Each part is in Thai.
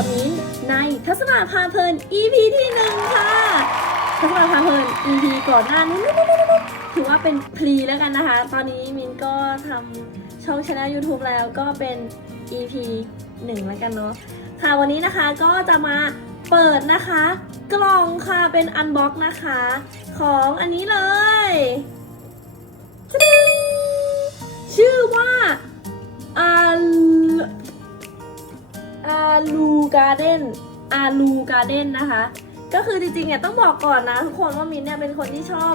ับมิ้นในทัศนาพาเพลิน EP ที่หนึ่งค่ะ ทัศนาพาเพลิน EP ก่อนหน้านี้ถือว่าเป็นพรีแล้วกันนะคะ ตอนนี้มิ้นก็ทำช่องชาแนล YouTube แล้วก็เป็น EP หนึ่งแล้วกันเนาะค่ะวันนี้นะคะก็จะมาเปิดนะคะ กล่องค่ะเป็นอันบ็อกนะคะ ของอันนี้เลย การ์เด้นอาลูการ์เด้นนะคะ ก็คือจริงๆเนี่ยต้องบอกก่อนนะทุกคนว่ามินเนี่ยเป็นคนที่ชอบ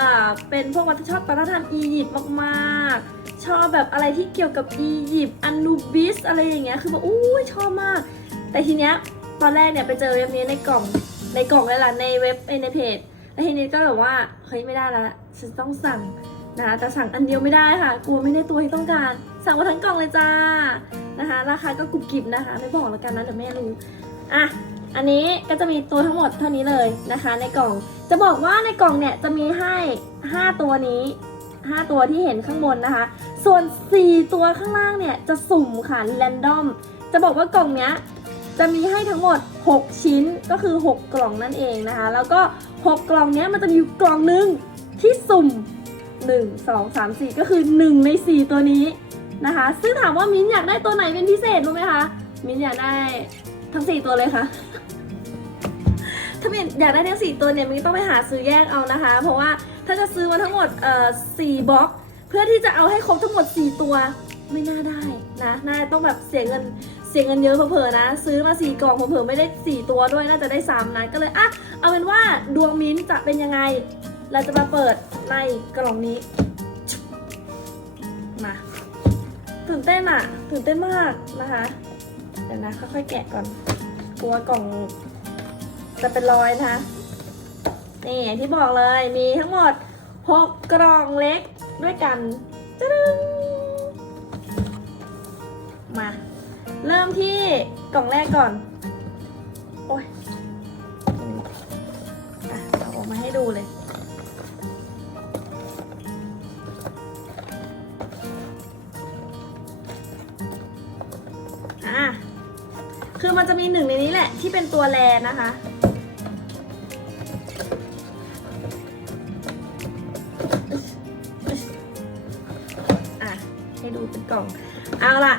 อ่าเป็นพวกวัฒนชอบวัฒนธรรมอียิปต์มากๆ ชอบแบบอะไรที่เกี่ยวกับอียิปต์อันูบิสอะไรอย่างเงี้ยคือแบบอู้ยชอบมาก แต่ทีเนี้ยตอนแรกเนี่ยไปเจอเว็บนี้ในกล่องในกล่องเลยล่ะในเว็บในเพจแล้วทีนี้ก็แบบว่าเฮ้ยไม่ได้ละฉันต้องสั่งนะแต่สั่งอันเดียวไม่ได้ค่ะ กลัวไม่ได้ตัวที่ต้องการ สั่งมาทั้งกล่องเลยจ้า นะคะ ราคาก็กรุบกริบนะคะ ไม่บอกแล้วกันนะเดี๋ยวแม่รู้อะอันนี้ก็จะมีตัวทั้งหมดเท่านี้เลยนะคะ ในกล่องจะบอกว่าในกล่องเนี่ยจะมีให้ 5 ตัวนี้ 5 ตัวที่เห็นข้างบนนะคะ ส่วน 4 ตัวข้างล่างเนี่ยจะสุ่มค่ะแรนดอมจะบอกว่ากล่องเนี้ยจะมีให้ทั้งหมด 6 ชิ้นก็คือ 6 กล่องนั่นเองนะคะ แล้วก็ 6 กล่องเนี้ยมันจะมีอยู่กล่องหนึ่งที่สุ่ม 1 2 3 4 ก็คือ 1 ใน 4 ตัวนี้ นะคะ ซึ่งถามว่ามิ้นอยากได้ตัวไหนเป็นพิเศษรู้ไหมคะ มิ้นอยากได้ทั้ง4ตัวเลยค่ะ ถ้ามิ้นอยากได้ทั้ง4ตัวเนี่ยมิ้นต้องไปหาซื้อแยกเอานะคะ เพราะว่าถ้าจะซื้อมาทั้งหมดเอ่อ4บล็อก เพื่อที่จะเอาให้ครบทั้งหมด4ตัวไม่น่าได้นะน่าจะต้องแบบเสียเงินเสียเงินเยอะเผลอๆนะ ซื้อมาสี่กล่องเผลอๆไม่ได้สี่ตัวด้วยน่าจะได้สามนะก็เลยอะเอาเป็นว่าดวงมิ้นจะเป็นยังไง เราจะมาเปิดในกล่องนี้มา ตื่นเต้นอะตื่นเต้นมากนะคะ เดี๋ยวนะค่อยๆแกะก่อน กลัวกล่องจะเป็นรอยนะคะ นี่ที่บอกเลยมีทั้งหมดหกกล่องเล็กด้วยกันจ้าดึงมา เริ่มที่กล่องแรกก่อน ที่เป็นตัวแลนะคะ อะ ให้ดูเป็นกล่อง เอาล่ะ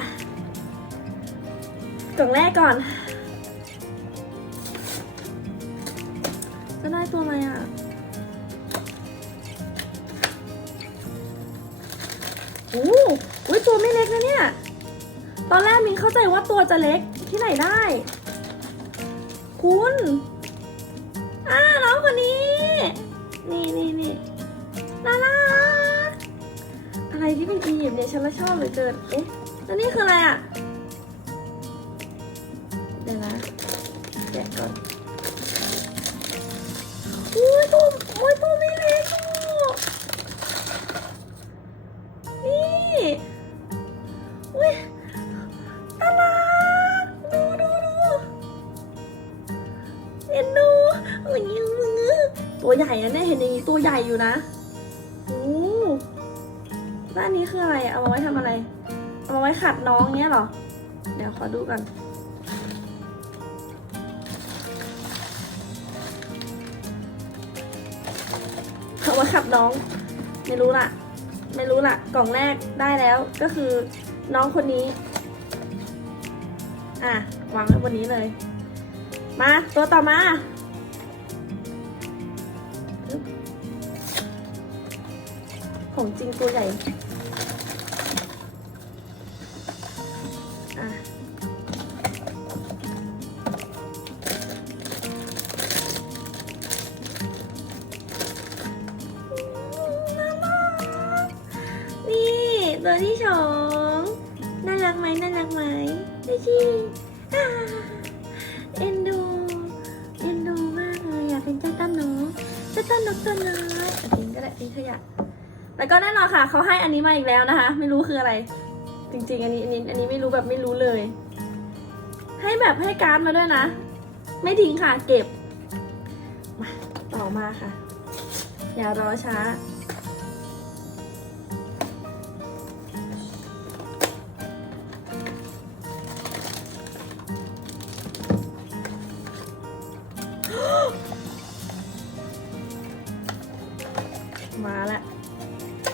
กล่องแรกก่อน จะได้ตัวอะไรอะโอ้อุ้ยตัวไม่เล็กนะเนี่ย ตอนแรกมินเข้าใจว่าตัวจะเล็กที่ไหนได้ คุณอ่าน้องคนนี้ นี่นี่นี่น่ารักอะไรที่เป็นอียิปต์เนี่ยฉันละชอบเลยเกินเอ๊ะแล้วนี่คืออะไรอะ ตัวใหญ่นะเนี่ยเห็นอย่างนี้ตัวใหญ่อยู่นะโอ้แล้วอันนี้คืออะไรอะเอามาไว้ทำอะไร เอามาไว้ขัดน้องเนี้ยเหรอ เดี๋ยวขอดูกันเอามาขับน้อง ไม่รู้ละไม่รู้ละกล่องแรกได้แล้วก็คือน้องคนนี้ อะวางไว้บนนี้เลย มาตัวต่อมา ของจริงตัวใหญ่น่ารักนี่ตัวที่สองน่ารักไหมน่ารักไหมดูสิอ่เอ็นดู เอ็นดูมากเลยอยากเป็นเจ้าต้นนกเจ้าต้นนกตัวน้อยอะทิ้งก็ได้ทิ้งขยะ แล้วก็แน่นอนค่ะเขาให้อันนี้มาอีกแล้วนะคะ ไม่รู้คืออะไร จริง ๆ อันนี้อันนี้อันนี้ไม่รู้แบบไม่รู้เลย ให้แบบให้การ์ดมาด้วยนะ ไม่ทิ้งค่ะเก็บ มาต่อมาค่ะ อย่ารอช้า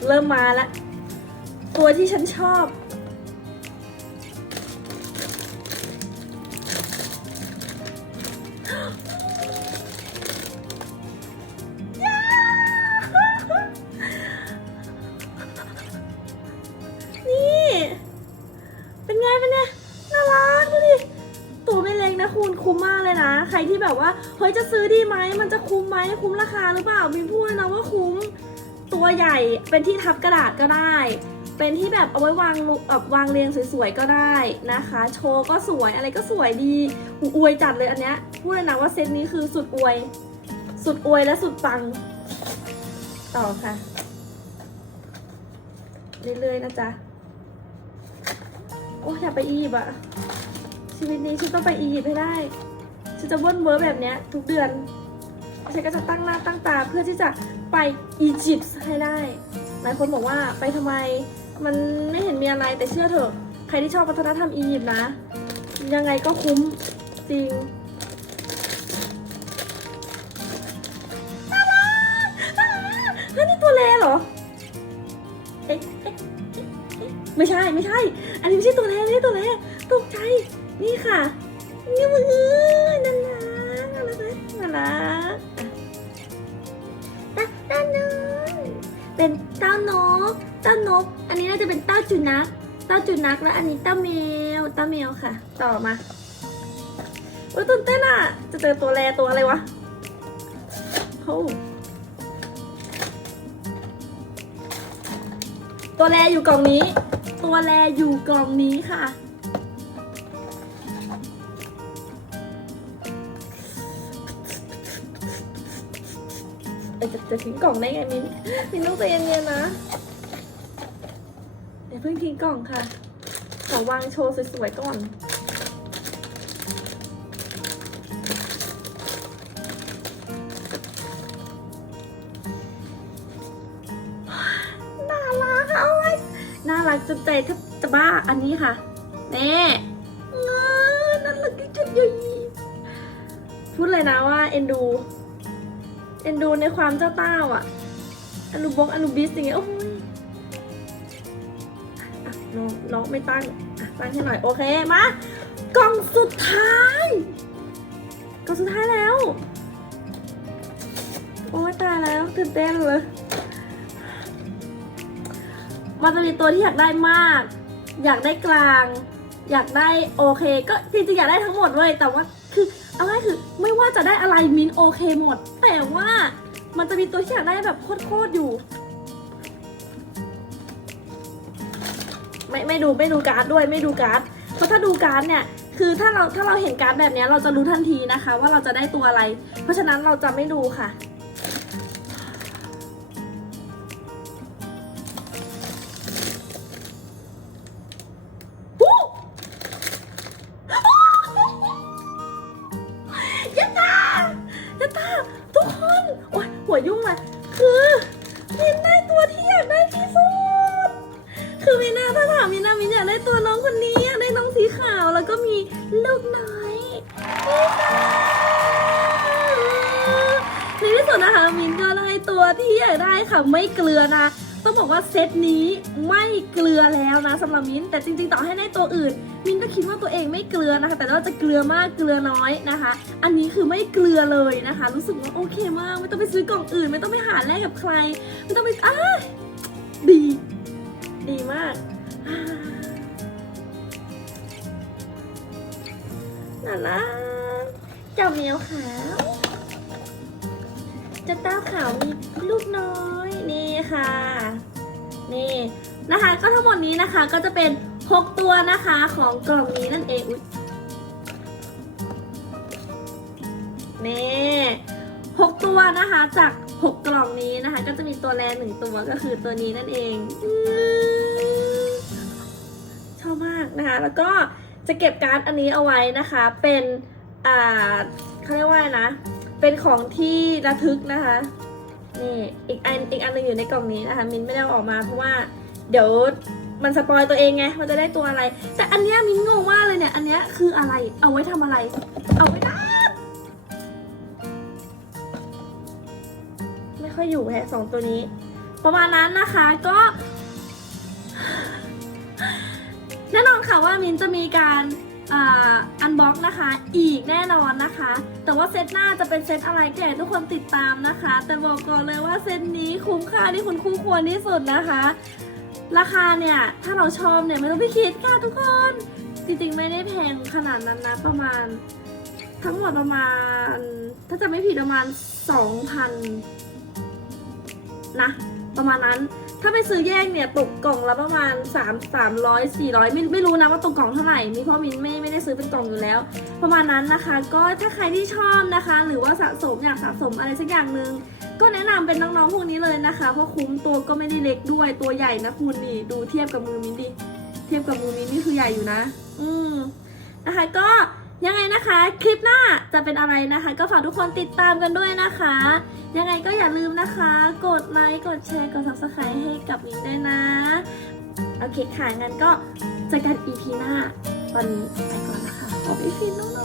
เริ่มมาละ ตัวที่ฉันชอบ นี่ เป็นไง เป็นไง น่ารักดูดิ ตัวไม่เล็กนะคุณคุ้มมากเลยนะ ใครที่แบบว่า เฮ้ย จะซื้อดีไหม มันจะคุ้มไหม คุ้มราคาหรือเปล่ามินพูดนะว่าคุ้ม ตัวใหญ่เป็นที่ทับกระดาษก็ได้ เป็นที่แบบเอาไว้วางแบบวางเรียงสวยๆก็ได้นะคะ โชว์ก็สวยอะไรก็สวยดีอวยจัดเลยอันเนี้ยพูดเลยนะว่าเซตนี้คือสุดอวย สุดอวยและสุดปัง ต่อค่ะ เรื่อยๆนะจ๊ะโอ้อยากไปอียิปต์อะชีวิตนี้ฉันต้องไปอียิปต์ให้ได้ฉันจะว่นเวิร์แบบเนี้ยทุกเดือน ฉันก็จะตั้งหน้าตั้งตาเพื่อที่จะไปอียิปต์ให้ได้ หลายคนบอกว่าไปทำไมมันไม่เห็นมีอะไรแต่เชื่อเถอะ ใครที่ชอบวัฒนธรรมอียิปต์นะ ยังไงก็คุ้มจริงน่ารักน่าเฮ้ยนี่ตัวเลเหรอ เอ๊ะไม่ใช่ไม่ใช่ อันนี้ไม่ใช่ตัวแรกไม่ใช่ตัวแรกตกใจ นี่ค่ะ นี่มือน่ารักน่ารักไหมน่ารัก ต้าเต้านกเป็นเต้านก เต้านก อันนี้น่าจะเป็นเต้าจุนัก เต้าจุนักแล้วอันนี้เต้าแมว เต้าแมวค่ะ ต่อมาโอ้ยตื่นเต้นอะ จะเจอตัวแรตัวอะไรวะโอ้ตัวแรอยู่กล่องนี้ ตัวแรอยู่กล่องนี้ค่ะ จะจะทิ้งกล่องได้ไงมินมินต้องใจเย็นๆนะเดี๋ยวเพิ่งทิ้งกล่องค่ะขอวางโชว์สวยๆก่อนน่ารักเอาไว้น่ารักจนใจแทบจะบ้าอันนี้ค่ะแน่น่ารักจุดใหญ่พูดเลยนะว่าเอ็นดู เอ็นดูในความเจ้าเต้าอะอนุบงอนุบิสอย่างเงี้ยโอ้ยน้องน้องไม่ตั้งตั้งให้หน่อยโอเคมากล่องสุดท้ายกล่องสุดท้ายแล้ว โอ้ยตายแล้วตื่นเต้นเลยมันจะมีตัวที่อยากได้มาก อยากได้กลาง อยากได้โอเค ก็จริงๆอยากได้ทั้งหมดเลยแต่ว่าคือเอาง่ายคือไม่ว่าจะได้อะไรมินโอเคหมด แต่ว่ามันจะมีตัวที่อยากได้แบบโคตรๆอยู่ ไม่ไม่ดูไม่ดูการ์ดด้วยไม่ดูการ์ดเพราะถ้าดูการ์ดเนี่ยคือถ้าเราถ้าเราเห็นการ์ดแบบนี้เราจะรู้ทันทีนะคะ ว่าเราจะได้ตัวอะไร เพราะฉะนั้นเราจะไม่ดูค่ะ ลูกน้อยนี่ค่ะในที่สุดนะคะมินก็ได้ตัวที่อยากได้ค่ะไม่เกลือนะต้องบอกว่าเซตนี้ไม่เกลือแล้วนะสำหรับมินแต่จริงๆต่อให้ได้ตัวอื่น มินก็คิดว่าตัวเองไม่เกลือนะคะ แต่ว่าจะเกลือมากเกลือน้อยนะคะ อันนี้คือไม่เกลือเลยนะคะ รู้สึกว่าโอเคมากไม่ต้องไปซื้อกล่องอื่น ไม่ต้องไปหาแลกกับใคร ไม่ต้องไปอ้าดี ดีมาก น่ารักเจ้าเหมียวขาวเจ้าเต้าขาวมีลูกน้อย นี่ค่ะ นี่นะคะ ก็ทั้งหมดนี้นะคะก็จะเป็น 6 ตัวนะคะของกล่องนี้นั่นเองอุ๊ยนี่หกตัวนะคะจาก 6 กล่องนี้นะคะ ก็จะมีตัวแรหนึ่งตัวก็คือตัวนี้นั่นเองชอบมากนะคะ แล้วก็ จะเก็บการ์ดอันนี้เอาไว้นะคะ เป็นอ่าเขาเรียกว่านะ เป็นของที่ระทึกนะคะ นี่อีกอันอีกอันหนึงอยู่ในกล่องนี้นะคะมินไม่ได้เอาออกมาเพราะว่าเดี๋ยวมันสปอยตัวเองไง มันจะได้ตัวอะไร แต่อันเนี้ยมินงงมากเลยเนี่ย อันเนี้ยคืออะไร เอาไว้ทำอะไร เอาไว้ด้าไม่ค่อยอยู่แฮะสองตัวนี้ ประมาณนั้นนะคะ ก็ แน่นอนค่ะว่ามินจะมีการอันบ็อกนะคะ อีกแน่นอนนะคะ แต่ว่าเซตหน้าจะเป็นเซตอะไรก็อยากให้ทุกคนติดตามนะคะ แต่บอกก่อนเลยว่าเซตนี้คุ้มค่าที่คุณคู่ควรที่สุดนะคะ ราคาเนี่ยถ้าเราชอบเนี่ยไม่ต้องไปคิดค่ะทุกคน จริงๆไม่ได้แพงขนาดนั้นนะประมาณ ทั้งหมดประมาณ ถ้าจะไม่ผิดประมาณสองพันนะประมาณนั้น ถ้าไปซื้อแยกเนี่ยตกกล่องละประมาณ 3 300 400 ไม่ไม่รู้นะว่าตกกล่องเท่าไหร่นี่เพราะมินไม่ไม่ได้ซื้อเป็นกล่องอยู่แล้ว ประมาณนั้นนะคะ ก็ถ้าใครที่ชอบนะคะ หรือว่าสะสมอยากสะสมอะไรสักอย่างหนึ่งก็แนะนำเป็นน้องๆพวกนี้เลยนะคะ เพราะคุ้มตัวก็ไม่ได้เล็กด้วยตัวใหญ่นะคุณนี่ดูเทียบกับมือมินดิเทียบกับมือมินนี่คือใหญ่อยู่นะ อืมนะคะก็ ยังไงนะคะคลิปหน้าจะเป็นอะไรนะคะ ก็ฝากทุกคนติดตามกันด้วยนะคะ ยังไงก็อย่าลืมนะคะ กดไลค์กดแชร์กด subscribe ให้กับมินด้วยนะ โอเคค่ะงั้นก็เจอกัน EP หน้า ตอนนี้ไปก่อนนะคะขอไปฟินน้อง